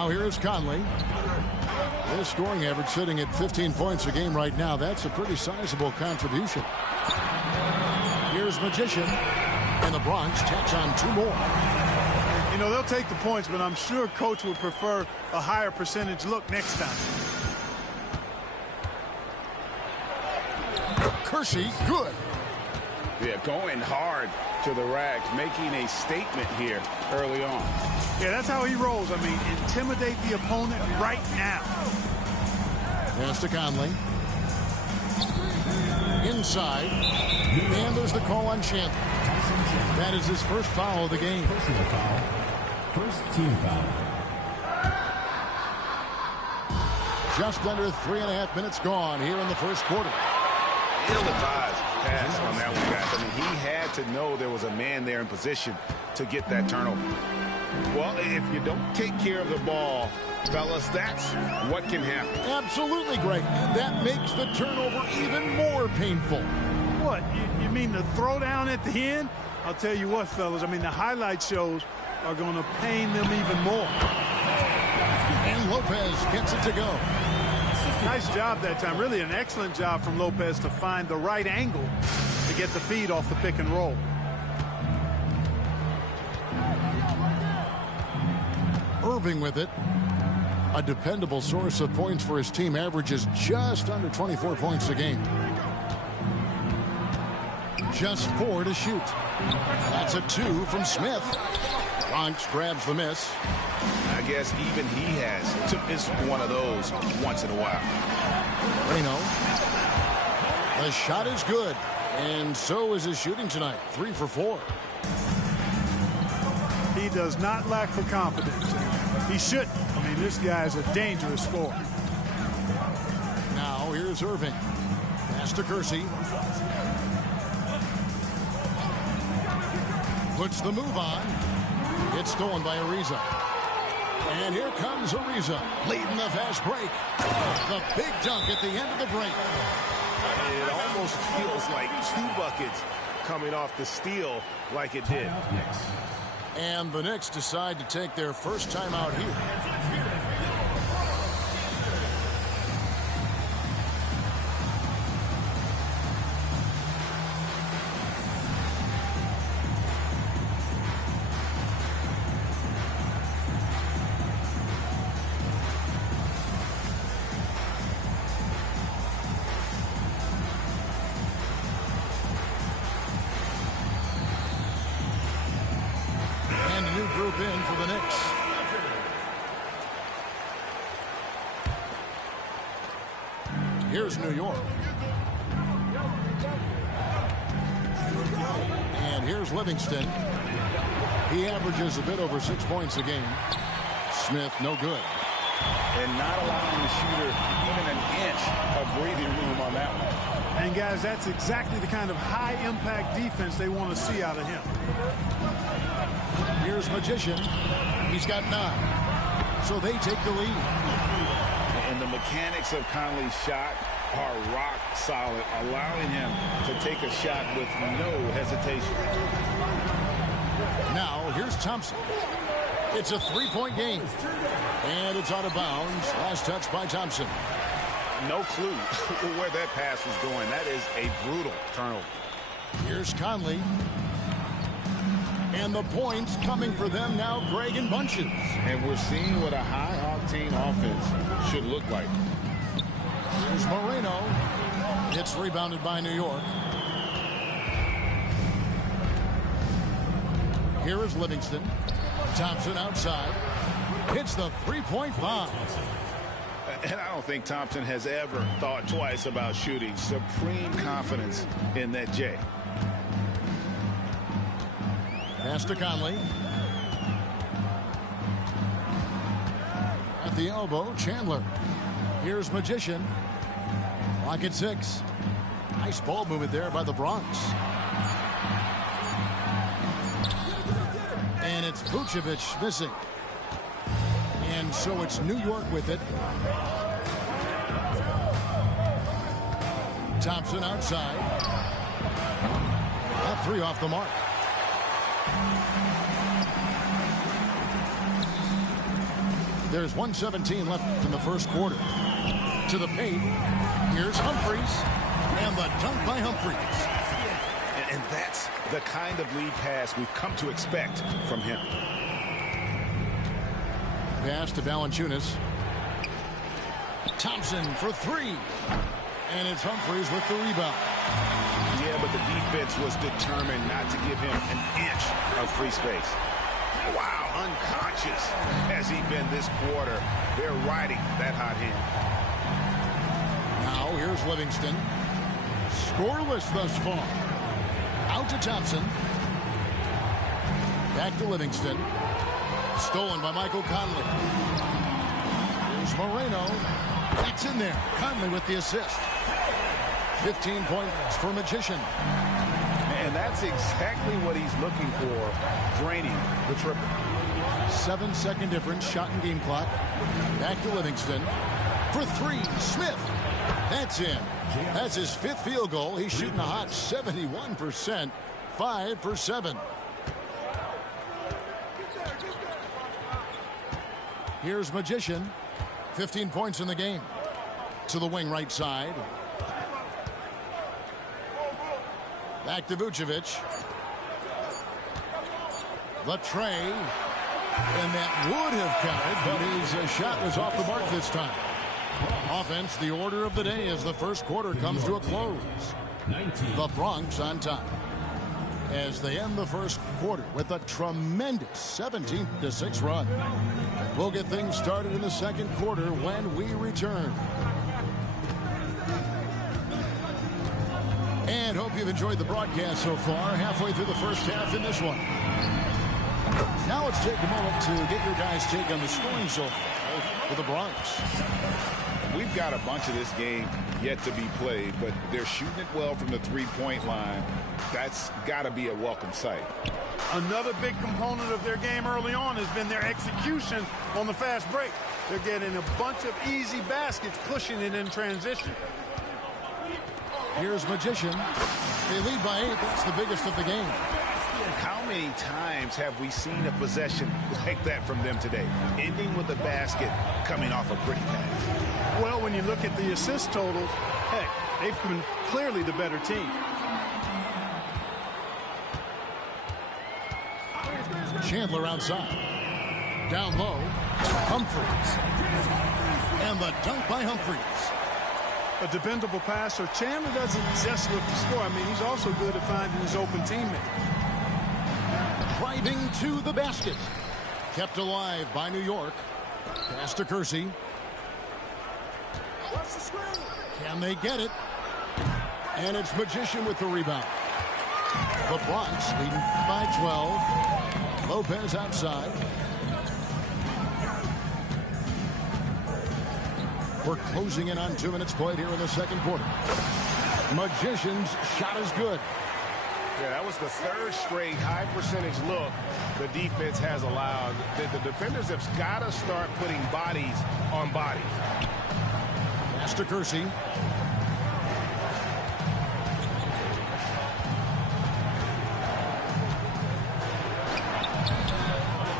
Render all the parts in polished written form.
Now here's Conley. His scoring average sitting at 15 points a game right now. That's a pretty sizable contribution. Here's Magician. And the Bronx tacks on 2 more. You know, they'll take the points, but I'm sure coach would prefer a higher percentage look next time. Kersey, good. Yeah, going hard to the rack, making a statement here early on. Yeah, that's how he rolls. I mean, intimidate the opponent right now. Pass to Conley. Inside. And there's the call on Chandler. That is his first foul of the game. Personal foul. First team foul. Just under 3.5 minutes gone here in the first quarter. Ill-advised pass on that one, guys. I mean, he had to know there was a man there in position to get that turnover. Well, if you don't take care of the ball, fellas, that's what can happen. Absolutely, Greg. That makes the turnover even more painful. What? You mean the throwdown at the end? I'll tell you what, fellas. I mean, the highlight shows are going to pain them even more. And Lopez gets it to go. Nice job that time. Really an excellent job from Lopez to find the right angle to get the feed off the pick and roll. Irving with it. A dependable source of points for his team, averages just under 24 points a game. Just 4 to shoot. That's a 2 from Smith. Bronx grabs the miss. I guess even he has to miss one of those once in a while. Reno. The shot is good. And so is his shooting tonight. 3 for 4. He does not lack for confidence. He shouldn't. I mean, this guy is a dangerous scorer. Now here's Irving. Pass to Kersey. Puts the move on. It's stolen by Ariza. And here comes Ariza, leading the fast break. The big dunk at the end of the break. It almost feels like 2 buckets coming off the steal like it did. And the Knicks decide to take their first time out here. In for the Knicks. Here's New York. And here's Livingston. He averages a bit over 6 points a game. Smith, no good. And not allowing the shooter even an inch of breathing room on that one. And guys, that's exactly the kind of high-impact defense they want to see out of him. Here's Magician. He's got 9. So they take the lead. And the mechanics of Conley's shot are rock solid, allowing him to take a shot with no hesitation. Now here's Thompson. It's a 3-point game. And it's out of bounds. Last touch by Thompson. No clue where that pass was going. That is a brutal turnover. Here's Conley. And the points coming for them now, Greg, in bunches. And we're seeing what a high-octane offense should look like. Here's Moreno. It's rebounded by New York. Here is Livingston. Thompson outside. Hits the 3-point bomb. And I don't think Thompson has ever thought twice about shooting. Supreme confidence in that J. Pass to Conley. At the elbow, Chandler. Here's Magician. Clock at 6. Nice ball movement there by the Bronx. And it's Vucevic missing. And so it's New York with it. Thompson outside. That 3 off the mark. There's 1:17 left in the first quarter. To the paint. Here's Humphries. And the dunk by Humphries. And that's the kind of lead pass we've come to expect from him. Pass to Valanciunas. Thompson for three. And it's Humphries with the rebound. Yeah, but the defense was determined not to give him an inch of free space. Wow, unconscious has he been this quarter. They're riding that hot hand. Now here's Livingston. Scoreless thus far. Out to Thompson. Back to Livingston. Stolen by Michael Conley. Here's Moreno. It's in there. Conley with the assist. 15 points for Magician. And that's exactly what he's looking for, draining the triple. 7-second difference, shot and game clock. Back to Livingston. For three, Smith. That's in. That's his fifth field goal. He's shooting a hot 71%. 5 for 7. Here's Magician. 15 points in the game. To the wing right side. Back to Vucevic. The tray. And that would have counted, but his shot was off the mark this time. Offense, the order of the day as the first quarter comes to a close. The Bronx on top as they end the first quarter with a tremendous 17-6 run. We'll get things started in the second quarter when we return. And hope you've enjoyed the broadcast so far. Halfway through the first half in this one. Now let's take a moment to get your guys' take on the scoring so far for the Bronx. We've got a bunch of this game yet to be played, but they're shooting it well from the three-point line. That's got to be a welcome sight. Another big component of their game early on has been their execution on the fast break. They're getting a bunch of easy baskets, pushing it in transition. Here's Magician. They lead by 8. That's the biggest of the game. How many times have we seen a possession like that from them today, ending with a basket coming off a pretty pass? Well, when you look at the assist totals, heck, they've been clearly the better team. Chandler outside. Down low. Humphries. And the dunk by Humphries. A dependable passer. Chandler doesn't just look to score. I mean, he's also good at finding his open teammate. Driving to the basket. Kept alive by New York. Pass to Kersey. Can they get it? And it's Magician with the rebound. The Bronx leading by 12. Lopez outside. We're closing in on 2 minutes played here in the second quarter. Magician's shot is good. Yeah, that was the third straight high percentage look the defense has allowed. The defenders have got to start putting bodies on bodies. Pass to Kersey.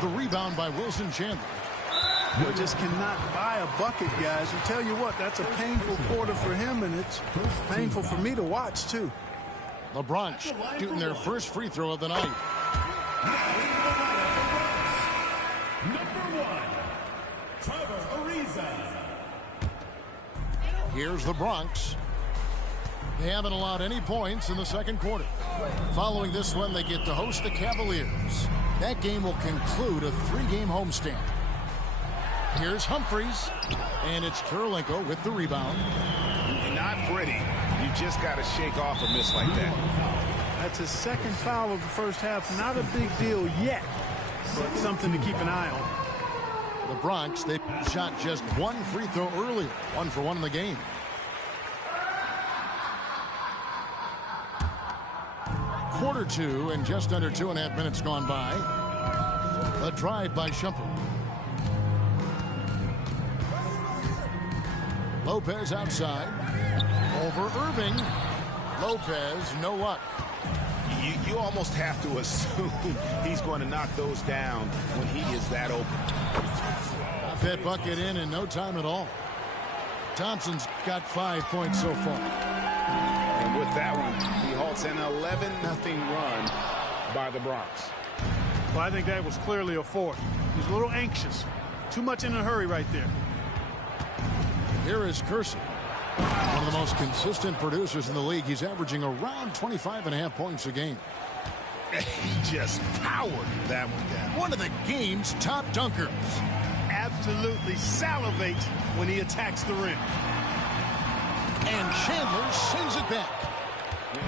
The rebound by Wilson Chandler. You just cannot buy a bucket, guys. I tell you what, that's a painful quarter for him, and it's painful for me to watch, too. The Bronx shooting their first free throw of the night. Number 1, Trevor Ariza. Here's the Bronx. They haven't allowed any points in the second quarter. Following this one, they get to host the Cavaliers. That game will conclude a 3-game homestand. Here's Humphries, and it's Kirilenko with the rebound. Not pretty. You just got to shake off a miss like that. That's his second foul of the first half. Not a big deal yet, but something to keep an eye on. The Bronx, they shot just 1 free throw earlier. 1 for 1 in the game. Quarter 2 and just under 2.5 minutes gone by. A drive by Shumpert. Lopez outside. Over Irving. Lopez, no luck. You almost have to assume he's going to knock those down when he is that open. that bucket in no time at all. Thompson's got 5 points so far. And with that one, he halts an 11-0 run by the Bronx. Well, I think that was clearly a fourth. He's a little anxious. Too much in a hurry right there. Here is Kersey, one of the most consistent producers in the league. He's averaging around 25.5 points a game. He just powered that one down. One of the game's top dunkers. Absolutely salivates when he attacks the rim. And Chandler sends it back.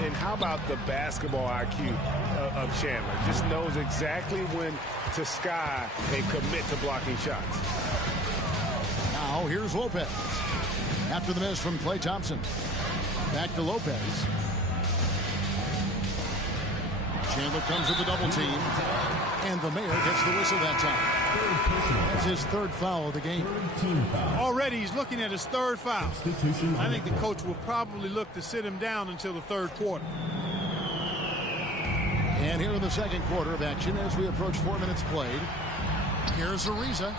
And how about the basketball IQ of Chandler? Just knows exactly when to sky and commit to blocking shots. Now here's Lopez. After the miss from Klay Thompson. Back to Lopez. Chandler comes with the double team. And the mayor gets the whistle that time. That's his third foul of the game. Already he's looking at his third foul. I think the coach will probably look to sit him down until the third quarter. And here in the second quarter of action as we approach 4 minutes played. Here's Ariza.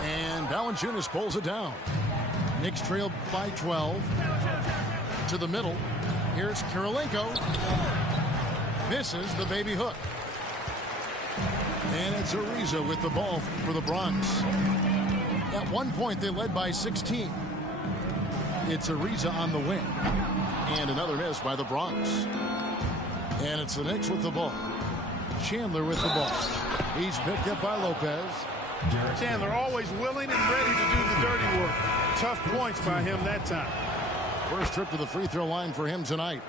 And Valanciunas pulls it down. Knicks trail by 12. To the middle. Here's Kirilenko. Misses the baby hook. And it's Ariza with the ball for the Bronx. At one point, they led by 16. It's Ariza on the wing. And another miss by the Bronx. And it's the Knicks with the ball. Chandler with the ball. He's picked up by Lopez. Chandler always willing and ready to do the dirty work. Tough points by him that time. First trip to the free throw line for him tonight.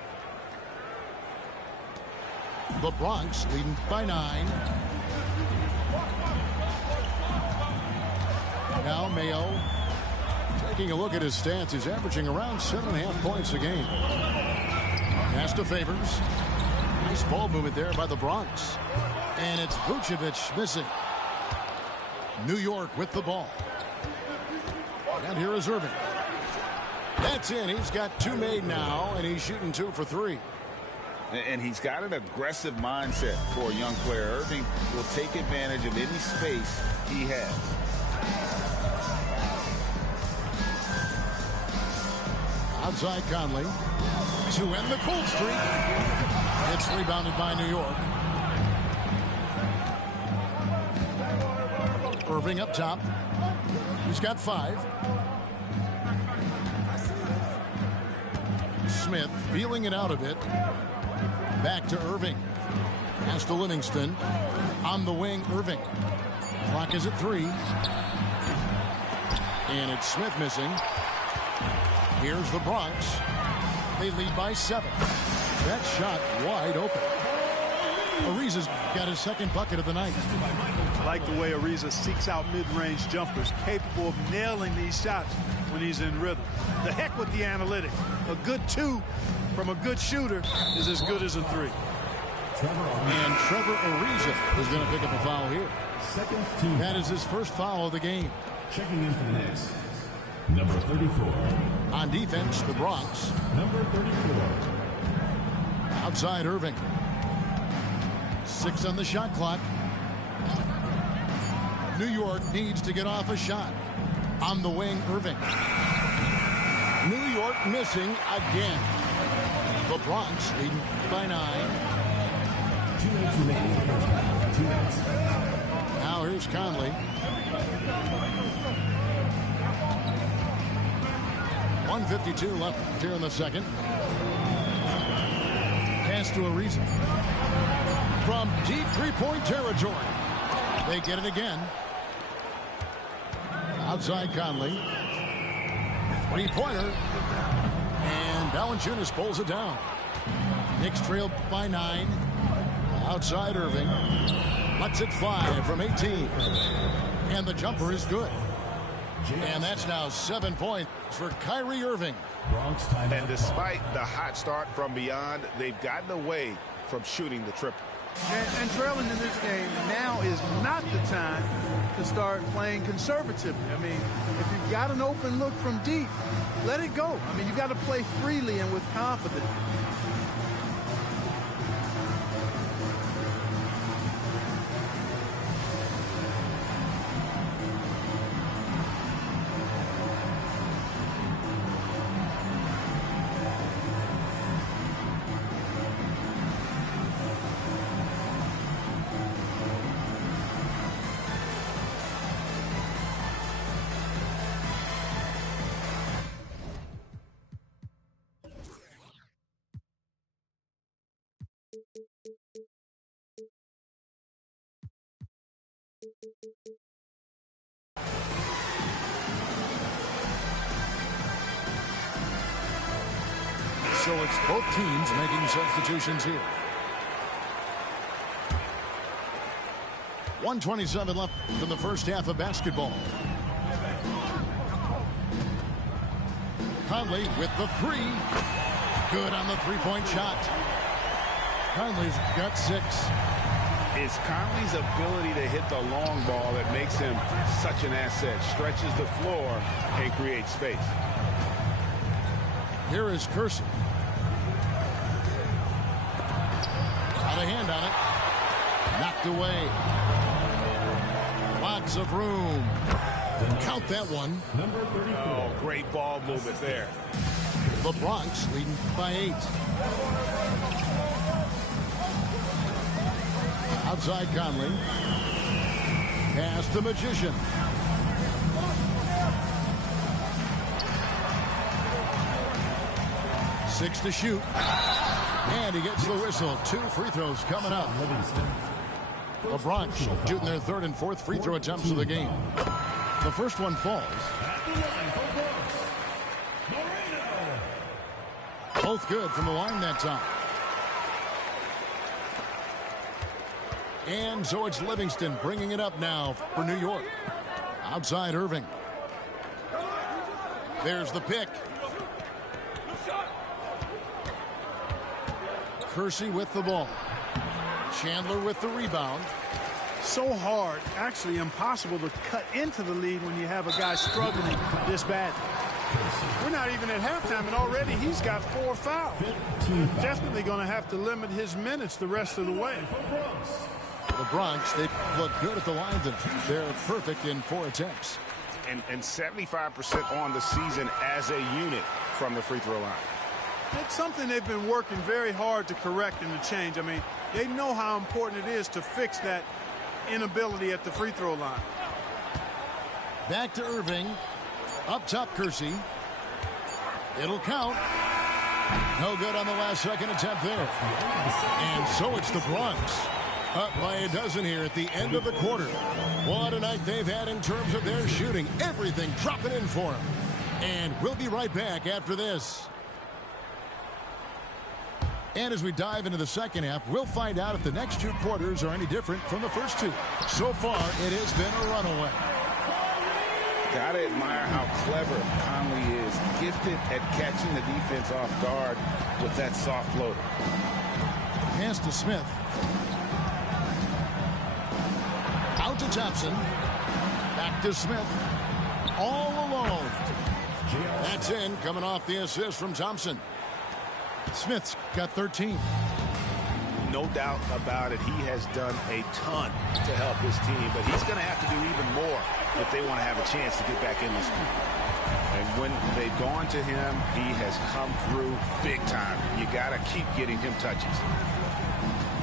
The Bronx leading by 9. Now Mayo taking a look at his stats. He's averaging around 7.5 points a game. Pass to Favors. Nice ball movement there by the Bronx. And it's Vucevic missing. New York with the ball. And here is Irving. That's in. He's got 2 made now, and he's shooting 2 for 3. And he's got an aggressive mindset for a young player. Irving will take advantage of any space he has. Outside Conley to end the cold streak. It's rebounded by New York. Irving up top. He's got 5. Smith feeling it out a bit. Back to Irving. Pass to Livingston. On the wing, Irving. Clock is at 3. And it's Smith missing. Here's the Bronx. They lead by 7. That shot wide open. Ariza's got his second bucket of the night. I like the way Ariza seeks out mid-range jumpers, capable of nailing these shots when he's in rhythm. The heck with the analytics. A good 2 from a good shooter is as good as a 3. And Trevor Ariza is going to pick up a foul here. Second team. That is his first foul of the game. Checking in for the Knicks. Number 34. On defense, the Bronx. Number 34. Outside Irving. 6 on the shot clock. New York needs to get off a shot. On the wing, Irving. New York missing again. The Bronx leading by 9. 2 minutes remaining in the first half. 2 minutes. Now here's Conley. 1:52 left here in the second. Pass to Ariza. From deep three-point territory. They get it again. Outside Conley. Three-pointer. And Valanciunas pulls it down. Knicks trail by 9. Outside Irving. Lets it fly from 18. And the jumper is good. And that's now 7 points for Kyrie Irving. Bronx timeout. And despite the hot start from beyond, they've gotten away from shooting the triple. And trailing in this game, now is not the time to start playing conservatively. I mean, if you've got an open look from deep, let it go. I mean, you've got to play freely and with confidence. So it's both teams making substitutions here. 1:27 left in the first half of basketball. Conley with the three. Good on the three-point shot. Conley's got 6. It's Conley's ability to hit the long ball that makes him such an asset. Stretches the floor and creates space. Here is Kersey. Got a hand on it. Knocked away. Lots of room. Count that one. Oh, great ball movement there. The Bronx leading by 8. Outside Conley. Pass the Magician. Six to shoot. And he gets the whistle. 2 free throws coming up. The Bronx shooting their 3rd and 4th free throw attempts of the game. The first one falls. Both good from the line that time. And so it's Livingston bringing it up now for New York. Outside Irving. There's the pick. Kersey with the ball. Chandler with the rebound. So hard, actually impossible to cut into the lead when you have a guy struggling this bad. We're not even at halftime, and already he's got 4 fouls. Definitely going to have to limit his minutes the rest of the way. The Bronx, they look good at the line. They're perfect in 4 attempts. And 75% on the season as a unit from the free throw line. It's something they've been working very hard to correct and to change. I mean, they know how important it is to fix that inability at the free throw line. Back to Irving. Up top, Kersey. It'll count. No good on the last second attempt there. And so it's the Bronx. Up by a dozen here at the end of the quarter. What a night they've had in terms of their shooting. Everything dropping in for them. And we'll be right back after this. And as we dive into the second half, we'll find out if the next 2 quarters are any different from the first 2. So far, it has been a runaway. Gotta admire how clever Conley is. Gifted at catching the defense off guard with that soft floater. Pass to Smith. Out to Thompson. Back to Smith. All alone. That's in, coming off the assist from Thompson. Smith's got 13. No doubt about it. He has done a ton to help his team, but he's going to have to do even more if they want to have a chance to get back in this game. And when they've gone to him, he has come through big time. You got to keep getting him touches.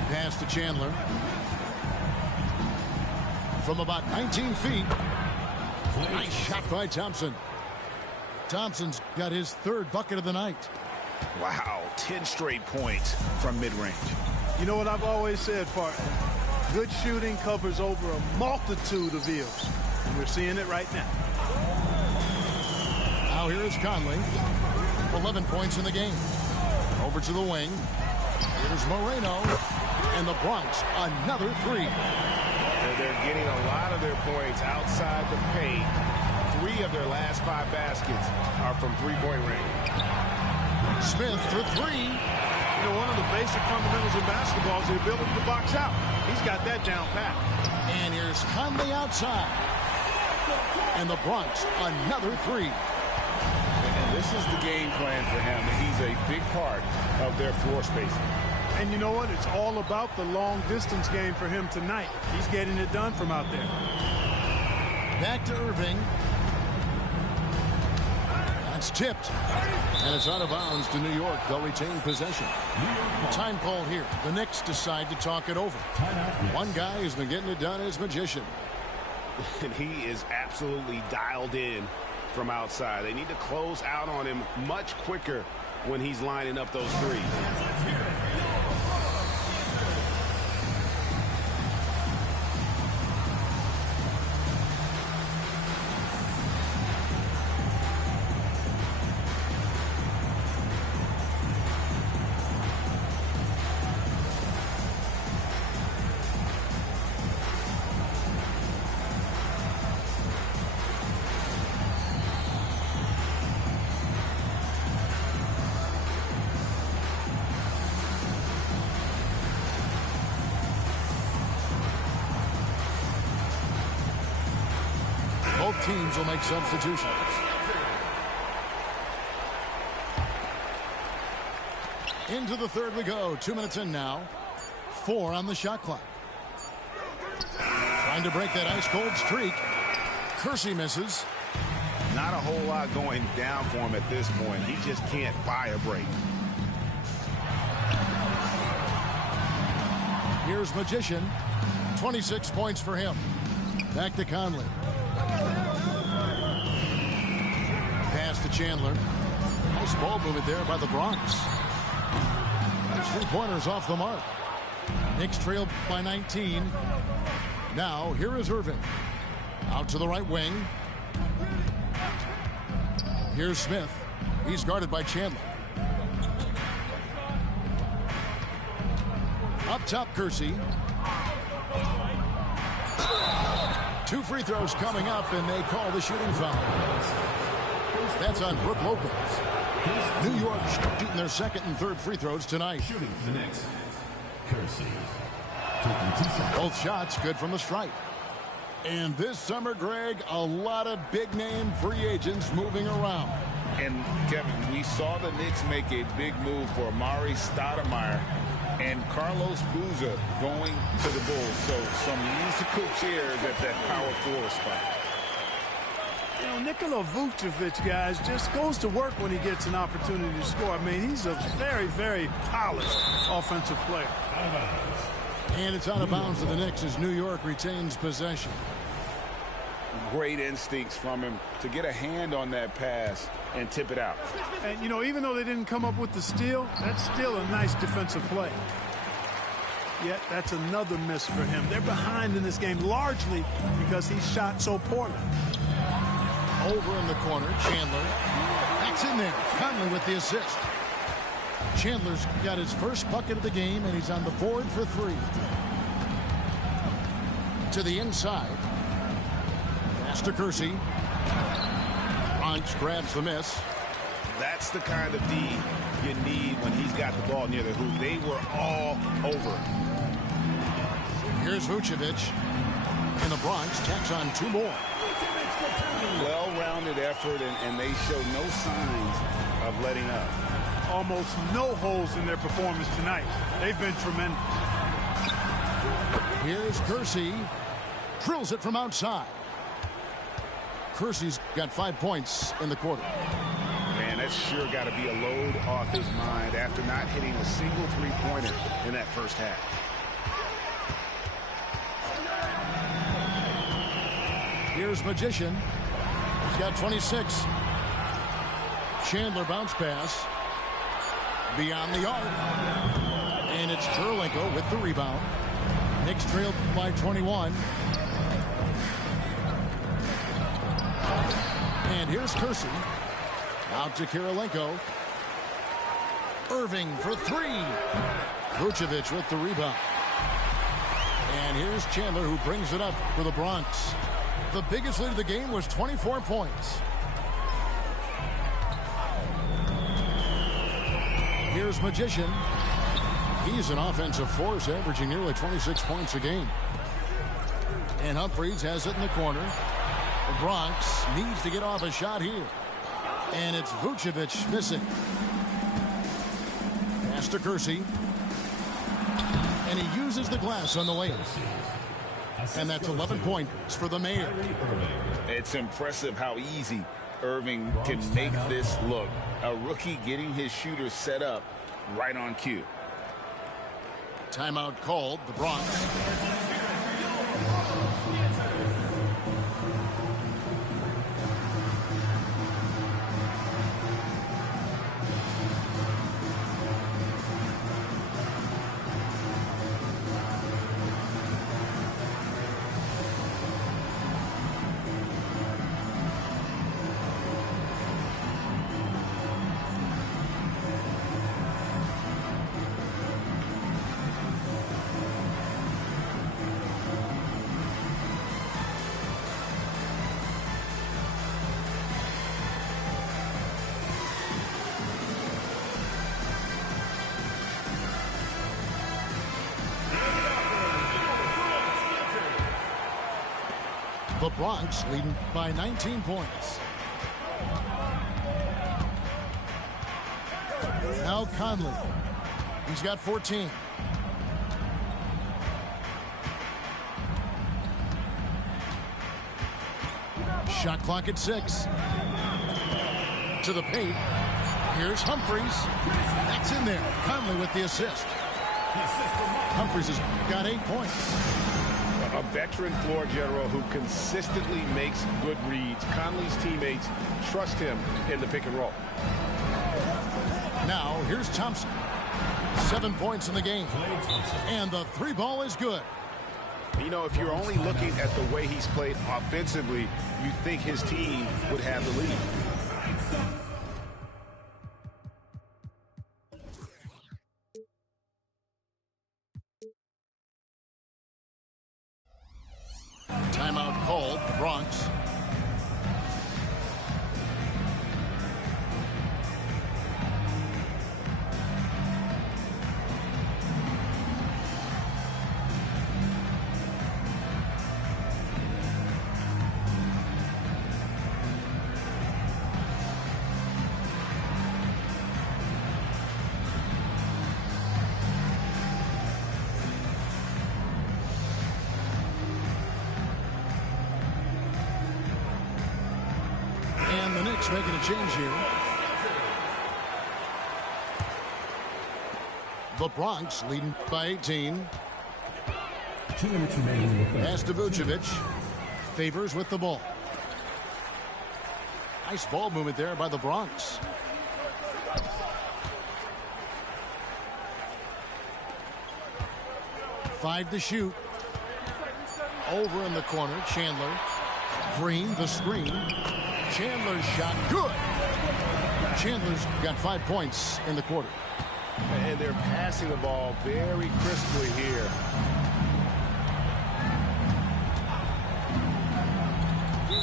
Pass to Chandler. From about 19 feet. Nice shot by Thompson. Thompson's got his 3rd bucket of the night. Wow, 10 straight points from mid-range. You know what I've always said, partner? Good shooting covers over a multitude of ills. And we're seeing it right now. Now here is Conley. 11 points in the game. Over to the wing. Here's Moreno. And the Bronx, another 3. They're getting a lot of their points outside the paint. 3 of their last 5 baskets are from three-point range. Smith for 3. You know, one of the basic fundamentals in basketball is the ability to box out. He's got that down pat. And here's Conley outside. And the Bronx, another 3. And this is the game plan for him. He's a big part of their floor spacing. And you know what? It's all about the long-distance game for him tonight. He's getting it done from out there. Back to Irving. That's tipped. And it's out of bounds to New York. They'll retain possession. Time call here. The Knicks decide to talk it over. One guy who's been getting it done is Magician. And he is absolutely dialed in from outside. They need to close out on him much quicker when he's lining up those threes. Both teams will make substitutions. Into the third we go. 2 minutes in now. 4 on the shot clock. Trying to break that ice-cold streak. Kersey misses. Not a whole lot going down for him at this point. He just can't buy a break. Here's Magician. 26 points for him. Back to Conley. Pass to Chandler. Nice ball movement there by the Bronx. There's 3 pointers off the mark. Knicks trail by 19. Now, here is Irving. Out to the right wing. Here's Smith. He's guarded by Chandler. Up top, Kersey. 2 free throws coming up, and they call the shooting foul. That's on Brook Lopez. New York shooting their second and third free throws tonight. Shooting for the Knicks, Kersey. Both shots good from the stripe. And this summer, Greg, a lot of big-name free agents moving around. And, Kevin, we saw the Knicks make a big move for Amari Stoudemire and Carlos Boozer going to the Bulls. So some musical chairs at that power forward spot. You know, Nikola Vucevic, guys, just goes to work when he gets an opportunity to score. I mean, he's a very, very polished offensive player. And it's out of bounds to the Knicks as New York retains possession. Great instincts from him to get a hand on that pass and tip it out. And, you know, even though they didn't come up with the steal, that's still a nice defensive play. Yet that's another miss for him. They're behind in this game largely because he shot so poorly. Over in the corner, Chandler. That's in there. Conley with the assist. Chandler's got his first bucket of the game, and he's on the board for 3. To the inside. Pass to Kersey. Bronx grabs the miss. That's the kind of D you need when he's got the ball near the hoop. They were all over. Here's Vucevic. And the Bronx tacks on 2 more. Well-rounded effort, and they show no signs of letting up. Almost no holes in their performance tonight. They've been tremendous. Here's Kersey. Drills it from outside. Kersey's got 5 points in the quarter. Man, that's sure got to be a load off his mind after not hitting a single three-pointer in that first half. Here's Magician. He's got 26. Chandler bounce pass. Beyond the arc. And it's Kirilenko with the rebound. Knicks trailed by 21. And here's Kersey. Out to Kirilenko. Irving for 3. Vucevic with the rebound. And here's Chandler, who brings it up for the Bronx. The biggest lead of the game was 24 points. Here's Magician. He's an offensive force, averaging nearly 26 points a game. And Humphries has it in the corner. The Bronx needs to get off a shot here. And it's Vucevic missing. Pass to Kersey. And he uses the glass on the layup. And that's 11 points for the Mayor. It's impressive how easy Irving can make this look. A rookie getting his shooter set up right on cue. Timeout called, the Bronx. The Bronx leading by 19 points. Now Conley. He's got 14. Shot clock at 6. To the paint. Here's Humphries. That's in there. Conley with the assist. Humphries has got 8 points. A veteran floor general who consistently makes good reads. Conley's teammates trust him in the pick and roll. Now, here's Thompson. 7 points in the game. And the 3-ball is good. You know, if you're only looking at the way he's played offensively, you'd think his team would have the lead. Timeout called, the Bronx. The Knicks making a change here. The Bronx leading by 18. 2 minutes remaining in the third. Pass to Vucevic. Favors with the ball. Nice ball movement there by the Bronx. Five to shoot. Over in the corner, Chandler. Green, the screen. Chandler's shot, good. Chandler's got 5 points in the quarter. And they're passing the ball very crisply here.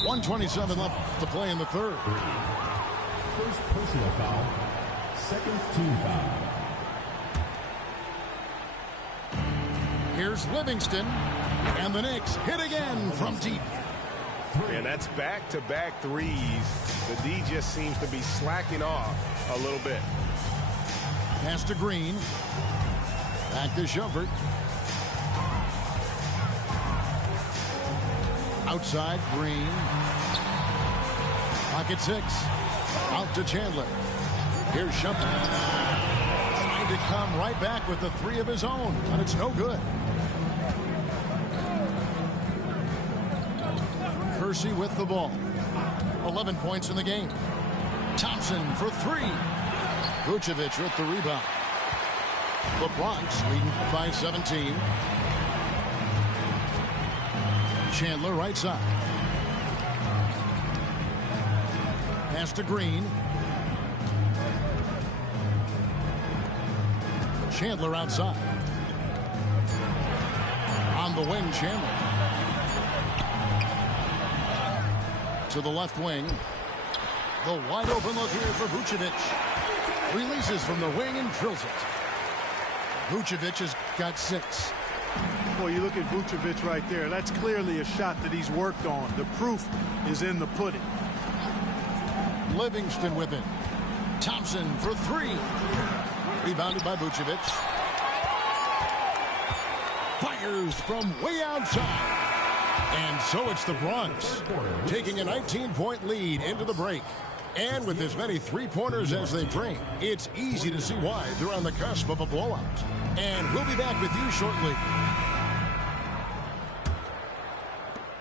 .127 left to play in the third. First personal foul. Second team foul. Here's Livingston. And the Knicks hit again from deep. And that's back-to-back threes. The D just seems to be slacking off a little bit. Pass to Green. Back to Shumpert. Outside, Green. Pocket 6. Out to Chandler. Here's Shumpert. Trying to come right back with the 3 of his own, but it's no good. Kersey with the ball. 11 points in the game. Thompson for 3. Vucevic with the rebound. The Bronx leading by 17. Chandler right side. Pass to Green. Chandler outside. On the wing, Chandler. To the left wing. The wide open look here for Vucevic. Releases from the wing and drills it. Vucevic has got 6. Boy, you look at Vucevic right there. That's clearly a shot that he's worked on. The proof is in the pudding. Livingston with it. Thompson for 3. Rebounded by Vucevic. Fires from way outside. And so it's the Bronx taking a 19-point lead into the break. And with as many three-pointers as they bring, it's easy to see why they're on the cusp of a blowout. And we'll be back with you shortly.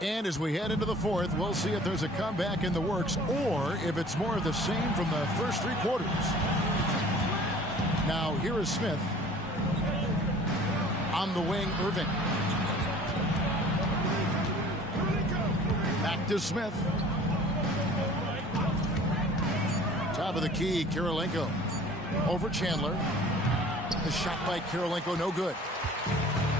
And as we head into the fourth, we'll see if there's a comeback in the works or if it's more of the same from the first 3 quarters. Now, here is Smith. On the wing, Irving. Back to Smith. Top of the key, Kirilenko. Over Chandler. The shot by Kirilenko, no good.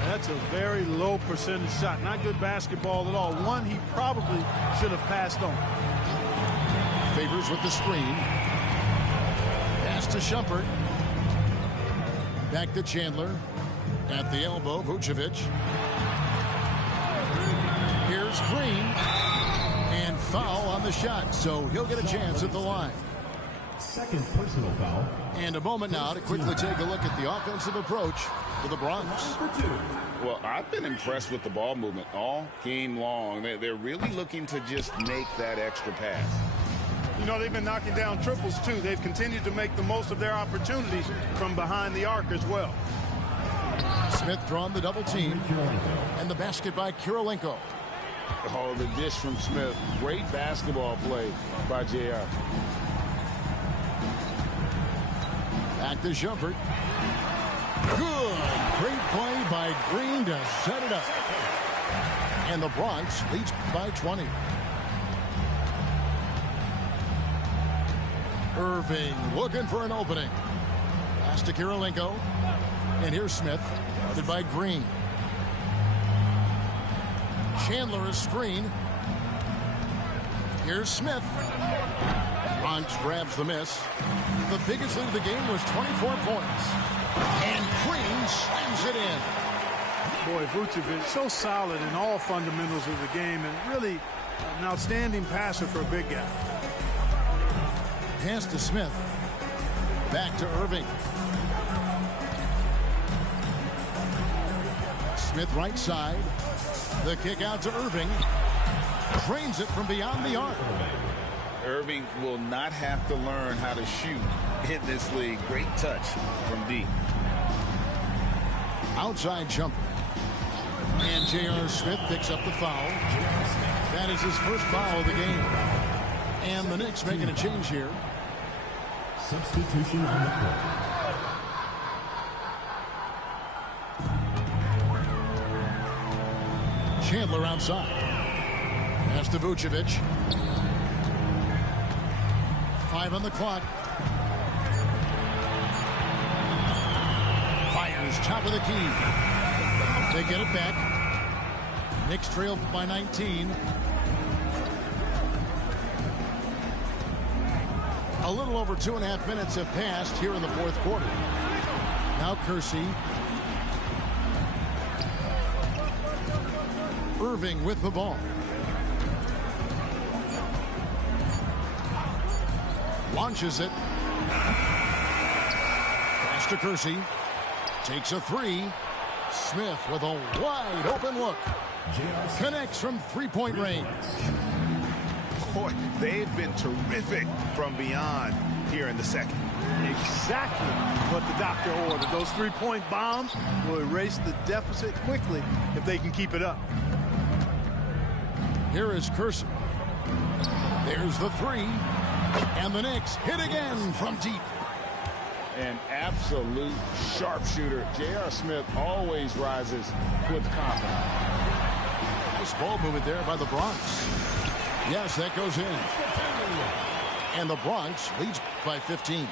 That's a very low percentage shot. Not good basketball at all. One he probably should have passed on. Favors with the screen. Pass to Shumpert. Back to Chandler. At the elbow, Vucevic. Here's Green. the shot, so he'll get a chance at the line. Second personal foul. And a moment now to quickly take a look at the offensive approach for the Bronx. Well, I've been impressed with the ball movement all game long. They're really looking to just make that extra pass. You know, they've been knocking down triples, too. They've continued to make the most of their opportunities from behind the arc as well. Smith drawn the double team. And the basket by Kirilenko. Oh, the dish from Smith. Great basketball play by JR. Back to Shumpert. Good. Great play by Green to set it up. And the Bronx leads by 20. Irving looking for an opening. Pass to Kirilenko. And here's Smith. Guarded by Green. Chandler is screen. Here's Smith. Bronx grabs the miss. The biggest lead of the game was 24 points. And Green slams it in. Boy, Vucevic so solid in all fundamentals of the game and really an outstanding passer for a big guy. Pass to Smith. Back to Irving. Smith right side. The kick out to Irving. Drains it from beyond the arc. Irving will not have to learn how to shoot in this league. Great touch from deep. Outside jumper. And J.R. Smith picks up the foul. That is his first foul of the game. And the Knicks making a change here. Substitution on the court. Chandler outside. Pass to Vucevic. 5 on the clock. Fires top of the key. They get it back. Knicks trail by 19. A little over 2.5 minutes have passed here in the fourth quarter. Now Kersey. Irving with the ball. Launches it. Pass to Kersey. Takes a three. Smith with a wide open look. Connects from three-point range. Boy, they've been terrific from beyond here in the second. Exactly what the doctor ordered. Those three-point bombs will erase the deficit quickly if they can keep it up. Here is Kersey. There's the three. And the Knicks hit again from deep. An absolute sharpshooter. J.R. Smith always rises with confidence. Nice ball movement there by the Bronx. Yes, that goes in. And the Bronx leads by 15.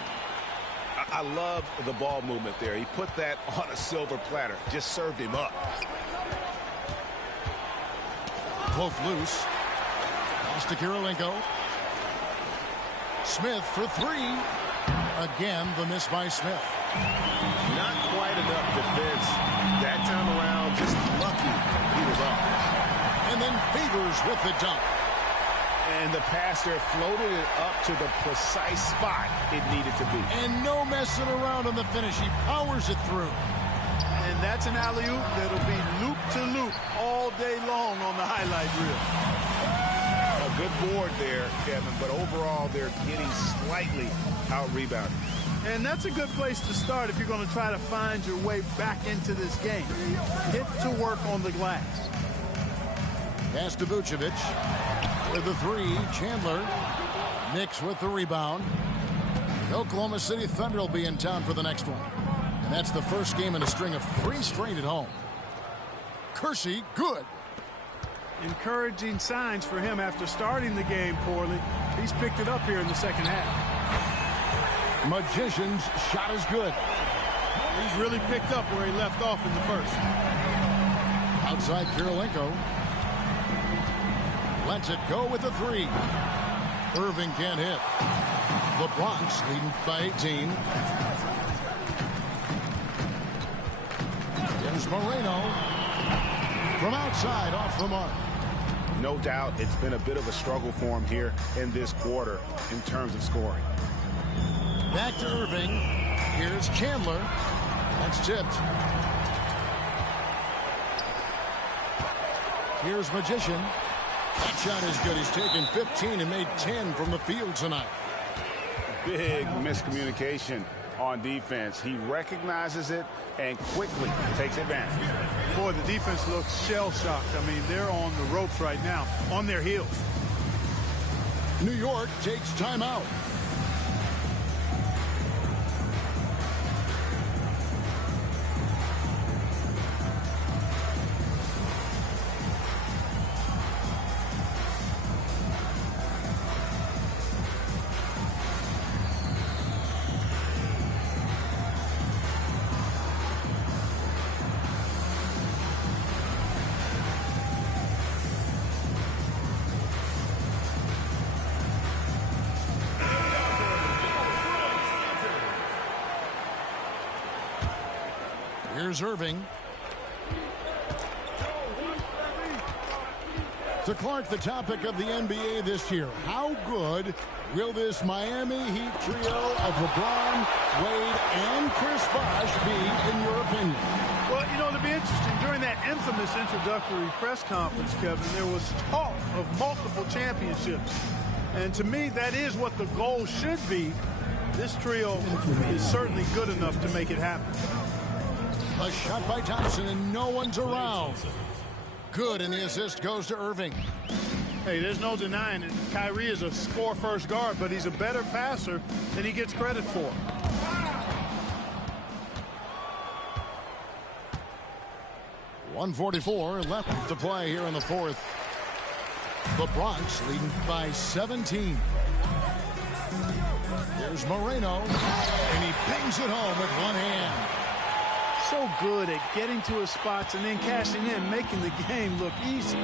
I love the ball movement there. He put that on a silver platter. Just served him up. Both loose. Pass to Kirilenko. Smith for three. Again, the miss by Smith. Not quite enough defense. That time around, just lucky he was off. And then Favors with the dunk. And the passer floated it up to the precise spot it needed to be. And no messing around on the finish. He powers it through. And that's an alley-oop that'll be loop-to-loop all day long on the highlight reel. A good board there, Kevin, but overall they're getting slightly out-rebounded. And that's a good place to start if you're going to try to find your way back into this game. Hit to work on the glass. Pass to Vucevic. With the three, Chandler. Knicks with the rebound. The Oklahoma City Thunder will be in town for the next one. And that's the first game in a string of 3 straight at home. Kersey, good. Encouraging signs for him after starting the game poorly. He's picked it up here in the second half. Magician's shot is good. He's really picked up where he left off in the first. Outside Kirilenko. Lets it go with the three. Irving can't hit. The Bronx leading by 18. There's Moreno. From outside, off the mark. no doubt it's been a bit of a struggle for him here in this quarter in terms of scoring. Back to Irving. Here's Chandler. That's tipped. Here's Magician. That shot is good. He's taken 15 and made 10 from the field tonight. Big miscommunication on defense. He recognizes it and quickly takes advantage. Boy, the defense looks shell-shocked. I mean, they're on the ropes right now, on their heels. New York takes timeout. Here's Irving. To Clark, the topic of the NBA this year. How good will this Miami Heat trio of LeBron, Wade, and Chris Bosh be, in your opinion? Well, you know, it'll be interesting. During that infamous introductory press conference, Kevin, there was talk of multiple championships. And to me, that is what the goal should be. This trio is certainly good enough to make it happen. A shot by Thompson, and no one's around. Good, and the assist goes to Irving. Hey, there's no denying it. Kyrie is a score-first guard, but he's a better passer than he gets credit for. .144 left to play here in the fourth. The Bronx leading by 17. Here's Moreno, and he pings it home with one hand. So good at getting to his spots and then cashing in, making the game look easy.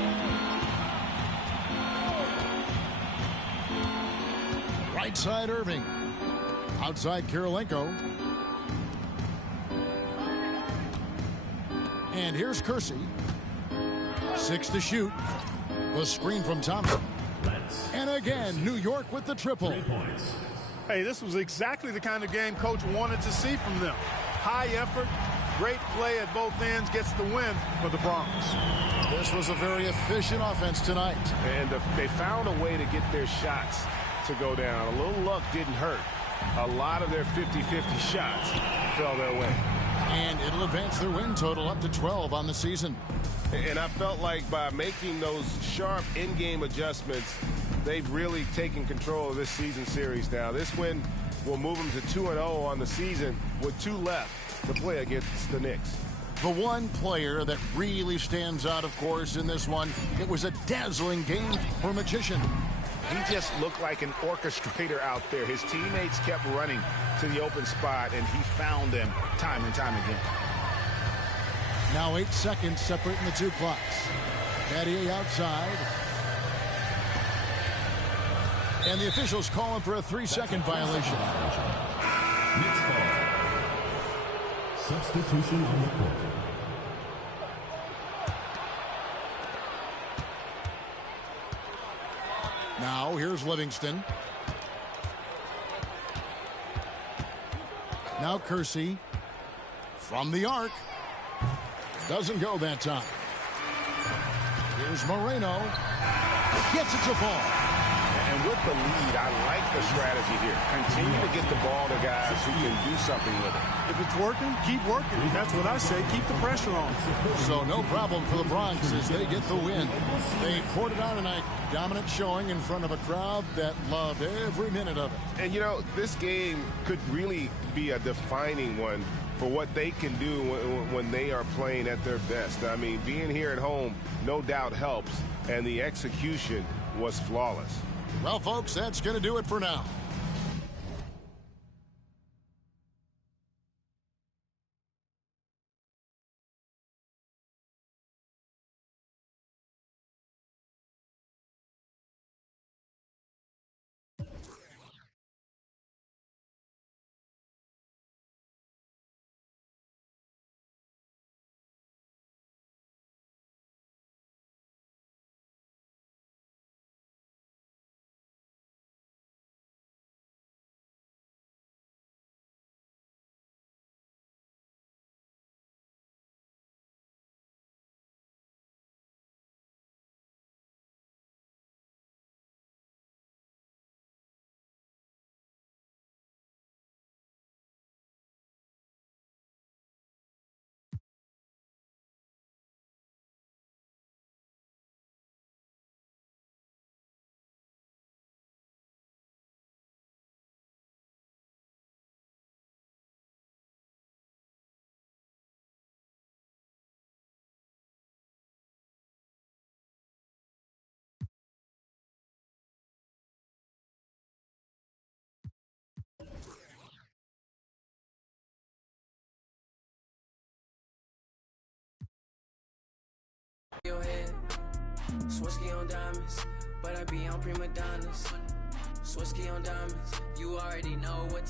Right side Irving. Outside Kirilenko. And here's Kersey. 6 to shoot. The screen from Thompson. And again, New York with the triple. Hey, this was exactly the kind of game Coach wanted to see from them. High effort, great play at both ends, gets the win for the Bronx. This was a very efficient offense tonight. And they found a way to get their shots to go down. A little luck didn't hurt. A lot of their 50-50 shots fell their way. And it'll advance their win total up to 12 on the season. And I felt like by making those sharp in-game adjustments, they've really taken control of this season series now. This win will move them to 2-0 on the season with 2 left to play against the Knicks. The one player that really stands out, of course, in this one, it was a dazzling game for Magician. He just looked like an orchestrator out there. His teammates kept running to the open spot, and he found them time and time again. Now 8 seconds separating the two clocks. Battier outside. And the officials calling for a 3-second violation. Knicks ball. Substitution on the court. Now here's Livingston. Now Kersey from the arc. Doesn't go that time. Here's Moreno. Gets it to fall. And with the lead, I like the strategy here. Continue to get the ball to guys who can do something with it. If it's working, keep working. That's what I say. Keep the pressure on. So no problem for the Bronx as they get the win. They poured it out tonight. Dominant showing in front of a crowd that loved every minute of it. And, you know, this game could really be a defining one for what they can do when they are playing at their best. I mean, being here at home no doubt helps, and the execution was flawless. Well, folks, that's going to do it for now. your head. Swirsky on diamonds, but I be on prima donnas. Swirsky on diamonds, you already know what time.